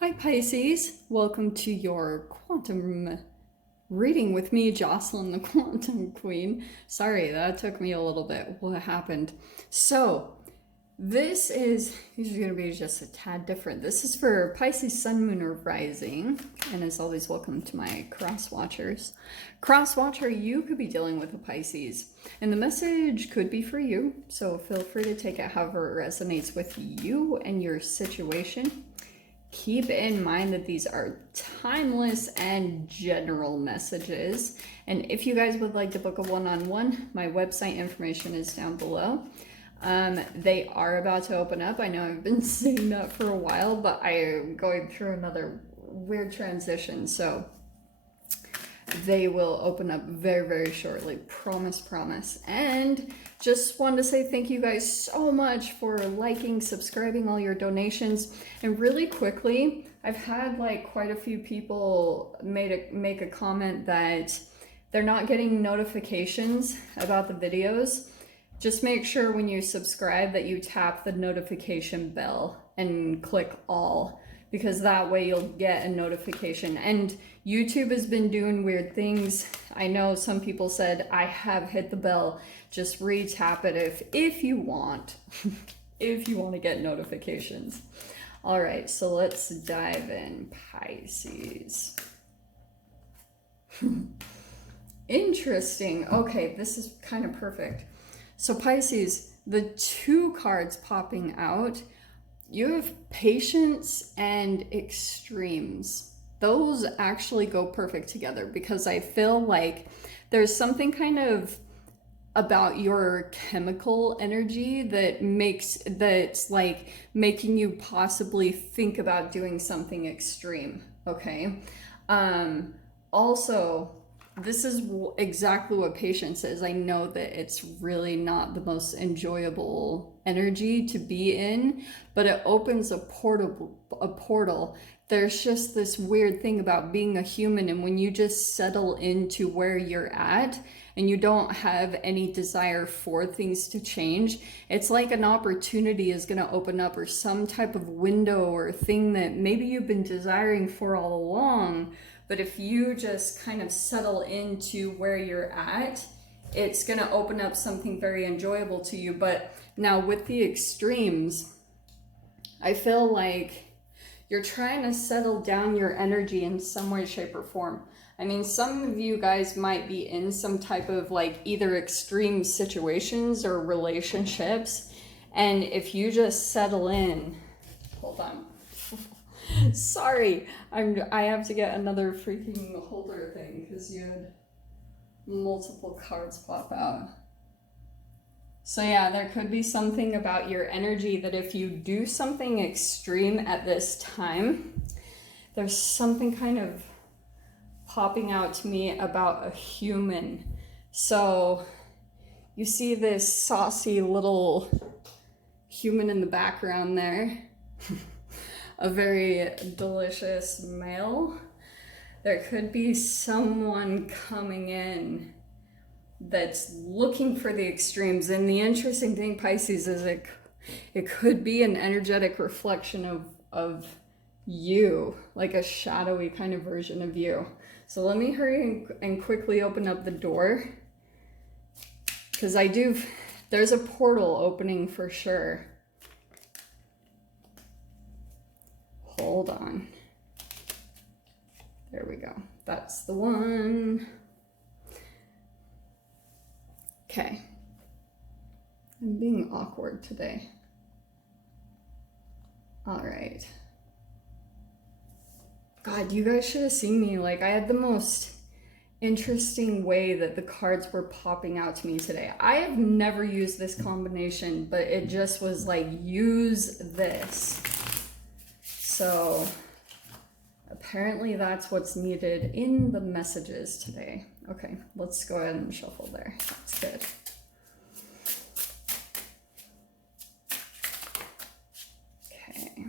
Hi Pisces, welcome to your quantum reading with me, Jocelyn, the Quantum Queen. Sorry, that took me a little bit. What happened? So, these are going to be just a tad different. This is for Pisces, Sun, Moon, or Rising. And as always, welcome to my cross watchers. Cross watcher, you could be dealing with a Pisces. And the message could be for you. So feel free to take it however it resonates with you and your situation. Keep in mind that these are timeless and general messages. And if you guys would like to book a one-on-one, my website information is down below. They are about to open up. I know I've been saying that for a while, but I am going through another weird transition. So they will open up very, very shortly. Promise, promise. And just wanted to say thank you guys so much for liking, subscribing, all your donations. And really quickly, I've had like quite a few people make a comment that they're not getting notifications about the videos. Just make sure when you subscribe that you tap the notification bell and click all, because that way you'll get a notification. And YouTube has been doing weird things. I know some people said I have hit the bell. Just re-tap it if you want, if you want to get notifications. All right, so let's dive in, Pisces. Interesting. Okay, this is kind of perfect. So Pisces, the two cards popping out, you have patience and extremes. Those actually go perfect together because I feel like there's something kind of about your chemical energy that's like making you possibly think about doing something extreme, okay? Also, this is exactly what patience is. I know that it's really not the most enjoyable energy to be in, but it opens a portal. There's just this weird thing about being a human, and when you just settle into where you're at and you don't have any desire for things to change, it's like an opportunity is going to open up, or some type of window or thing that maybe you've been desiring for all along. But if you just kind of settle into where you're at, it's going to open up something very enjoyable to you. But now with the extremes, I feel like you're trying to settle down your energy in some way, shape, or form. I mean, some of you guys might be in some type of like either extreme situations or relationships. And if you just settle in, hold on. Sorry, I have to get another freaking holder thing because you had multiple cards pop out. So yeah, there could be something about your energy that if you do something extreme at this time, there's something kind of popping out to me about a human. So you see this saucy little human in the background there. A very delicious male. There could be someone coming in that's looking for the extremes. And the interesting thing, Pisces, is it could be an energetic reflection of you, like a shadowy kind of version of you. So let me hurry and quickly open up the door, because there's a portal opening for sure. Hold on. There we go. That's the one. Okay. I'm being awkward today. All right. God, you guys should have seen me. Like, I had the most interesting way that the cards were popping out to me today. I have never used this combination, but it just was like, use this. So apparently that's what's needed in the messages today. Okay, let's go ahead and shuffle there. That's good. Okay.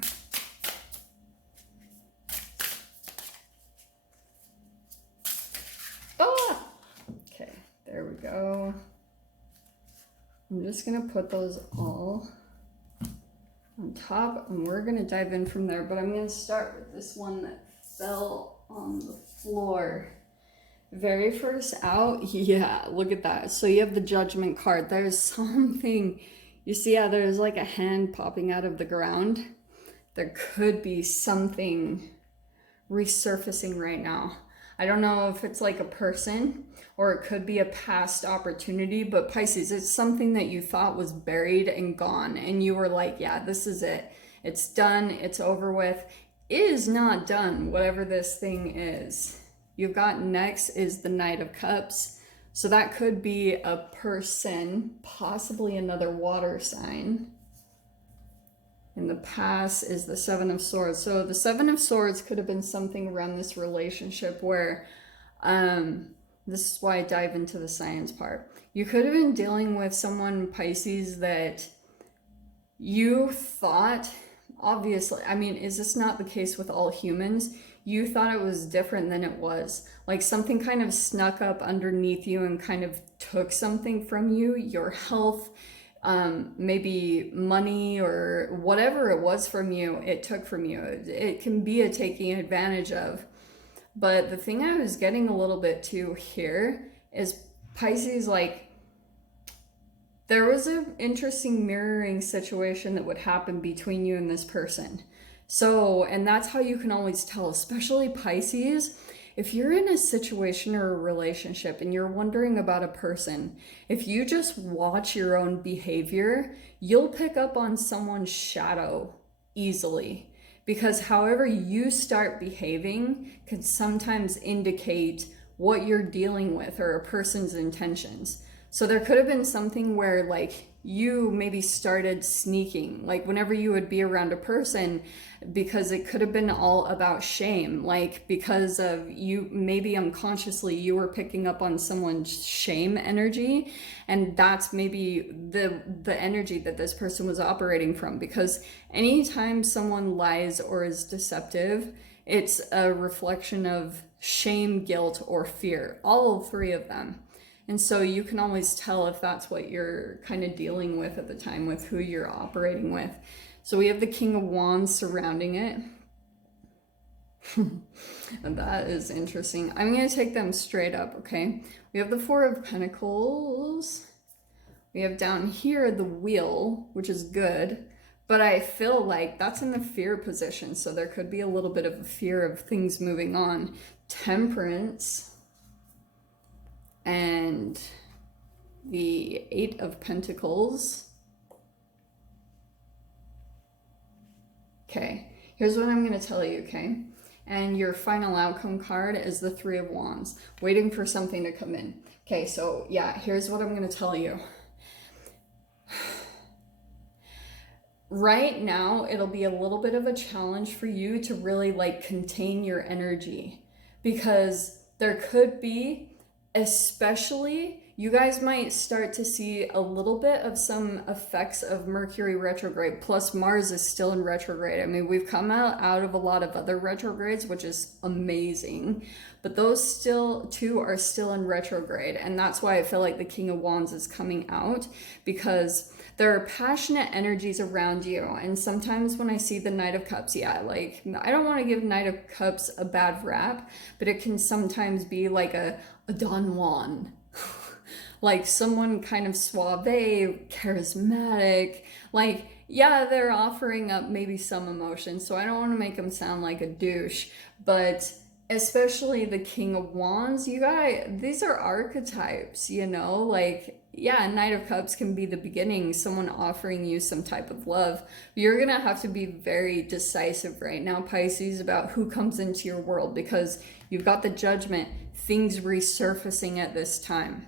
Ah! Okay, there we go. I'm just gonna put those all on top, and we're gonna dive in from there, but I'm gonna start with this one that fell on the floor. Very first out, yeah, look at that. So you have the Judgment card. There's something, you see how there's like a hand popping out of the ground? There could be something resurfacing right now. I don't know if it's like a person or it could be a past opportunity, but Pisces, it's something that you thought was buried and gone, and you were like, yeah, this is it. It's done, it's over with. It is not done, whatever this thing is. You've got next is the Knight of Cups. So that could be a person, possibly another water sign. And the past is the Seven of Swords. So the Seven of Swords could have been something around this relationship where, this is why I dive into the science part. You could have been dealing with someone, Pisces, that you thought, obviously, I mean, is this not the case with all humans? You thought it was different than it was. Like something kind of snuck up underneath you and kind of took something from you, your health, maybe money or whatever it was from you, it took from you. It can be a taking advantage of. But the thing I was getting a little bit to here is Pisces, like, there was an interesting mirroring situation that would happen between you and this person. So, and that's how you can always tell, especially Pisces, if you're in a situation or a relationship and you're wondering about a person, if you just watch your own behavior, you'll pick up on someone's shadow easily. Because however you start behaving can sometimes indicate what you're dealing with or a person's intentions. So there could have been something where like you maybe started sneaking, like whenever you would be around a person, because it could have been all about shame, like because of you, maybe unconsciously you were picking up on someone's shame energy, and that's maybe the energy that this person was operating from. Because anytime someone lies or is deceptive, it's a reflection of shame, guilt, or fear, all three of them. And so you can always tell if that's what you're kind of dealing with at the time with who you're operating with. So we have the King of Wands surrounding it. And that is interesting. I'm going to take them straight up, okay? We have the Four of Pentacles. We have down here the Wheel, which is good. But I feel like that's in the fear position. So there could be a little bit of a fear of things moving on. Temperance. And the Eight of Pentacles. Okay, here's what I'm going to tell you, okay? And your final outcome card is the Three of Wands, waiting for something to come in. Okay, so yeah, here's what I'm going to tell you. Right now, it'll be a little bit of a challenge for you to really like contain your energy, because there could be, especially, you guys might start to see a little bit of some effects of Mercury retrograde, plus Mars is still in retrograde. I mean, we've come out of a lot of other retrogrades, which is amazing, but those two are still in retrograde. And that's why I feel like the King of Wands is coming out, because there are passionate energies around you. And sometimes when I see the Knight of Cups, yeah, like, I don't want to give Knight of Cups a bad rap, but it can sometimes be like a Don Juan. Like someone kind of suave, charismatic, like, yeah, they're offering up maybe some emotion, so I don't want to make them sound like a douche, but especially the King of Wands, you guys, these are archetypes, you know, like, yeah, Knight of Cups can be the beginning, someone offering you some type of love. You're gonna have to be very decisive right now, Pisces, about who comes into your world, because you've got the Judgment, things resurfacing at this time.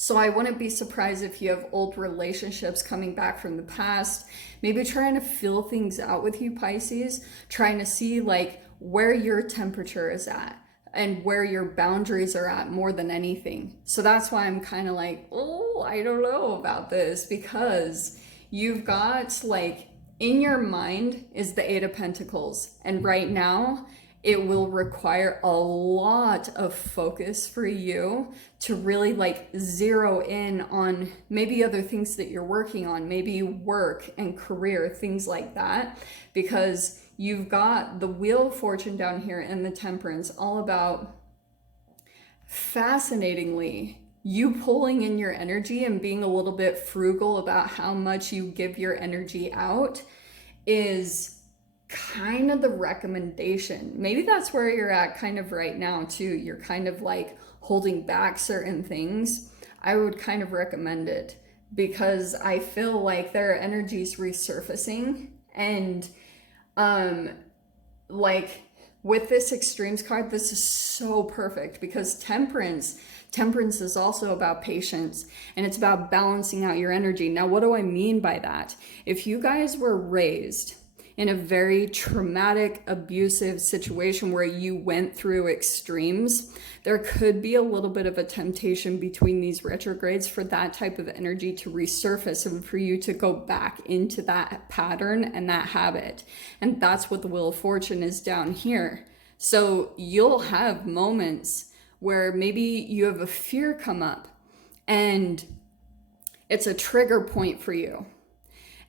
So I wouldn't be surprised if you have old relationships coming back from the past, maybe trying to fill things out with you, Pisces, trying to see like where your temperature is at and where your boundaries are at more than anything. So that's why I'm kind of like, oh, I don't know about this, because you've got like in your mind is the Eight of Pentacles. And right now it will require a lot of focus for you to really like zero in on maybe other things that you're working on, maybe work and career, things like that, because you've got the Wheel of Fortune down here and the Temperance, all about, fascinatingly, you pulling in your energy and being a little bit frugal about how much you give your energy out is kind of the recommendation. Maybe that's where you're at kind of right now too. You're kind of like holding back certain things. I would kind of recommend it because I feel like there are energies resurfacing, and like with this extremes card, this is so perfect because temperance is also about patience, and it's about balancing out your energy. Now, what do I mean by that? If you guys were raised in a very traumatic, abusive situation where you went through extremes, there could be a little bit of a temptation between these retrogrades for that type of energy to resurface and for you to go back into that pattern and that habit. And that's what the Wheel of Fortune is down here. So you'll have moments where maybe you have a fear come up and it's a trigger point for you.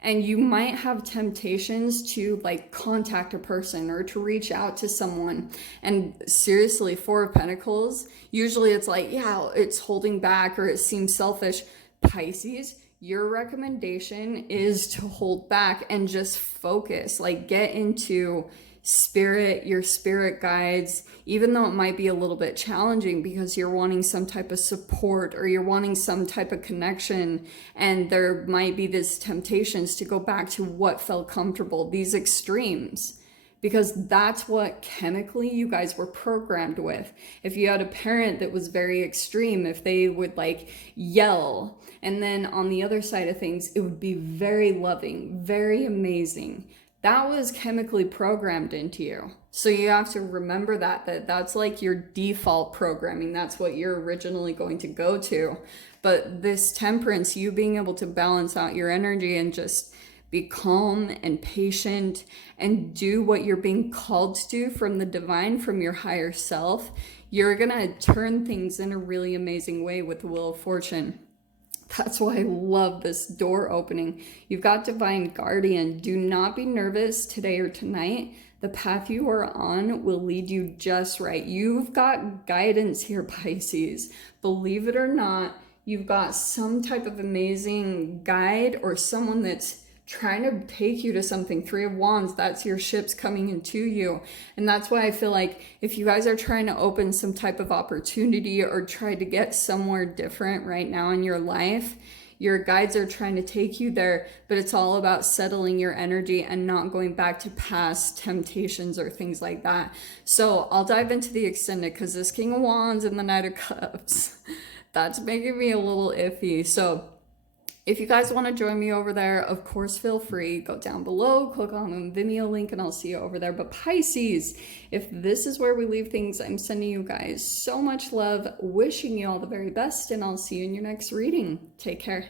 And you might have temptations to like contact a person or to reach out to someone. And seriously, Four of Pentacles, usually it's like, yeah, it's holding back or it seems selfish. Pisces, your recommendation is to hold back and just focus, like get into spirit, your spirit guides, even though it might be a little bit challenging because you're wanting some type of support or you're wanting some type of connection, and there might be this temptations to go back to what felt comfortable, these extremes, because that's what chemically you guys were programmed with. If you had a parent that was very extreme, if they would like yell, and then on the other side of things it would be very loving, very amazing, that was chemically programmed into you. So you have to remember that's like your default programming. That's what you're originally going to go to. But this temperance, you being able to balance out your energy and just be calm and patient and do what you're being called to do from the divine, from your higher self, you're gonna turn things in a really amazing way with the Wheel of Fortune. That's why I love this door opening. You've got Divine Guardian. Do not be nervous today or tonight. The path you are on will lead you just right. You've got guidance here, Pisces. Believe it or not, you've got some type of amazing guide or someone that's trying to take you to something. Three of Wands, that's your ships coming into you. And that's why I feel like if you guys are trying to open some type of opportunity or try to get somewhere different right now in your life, your guides are trying to take you there, but it's all about settling your energy and not going back to past temptations or things like that. So I'll dive into the extended because this King of Wands and the Knight of Cups, that's making me a little iffy. So if you guys want to join me over there, of course, feel free. Go down below, click on the Vimeo link, and I'll see you over there. But Pisces, if this is where we leave things, I'm sending you guys so much love, wishing you all the very best, and I'll see you in your next reading. Take care.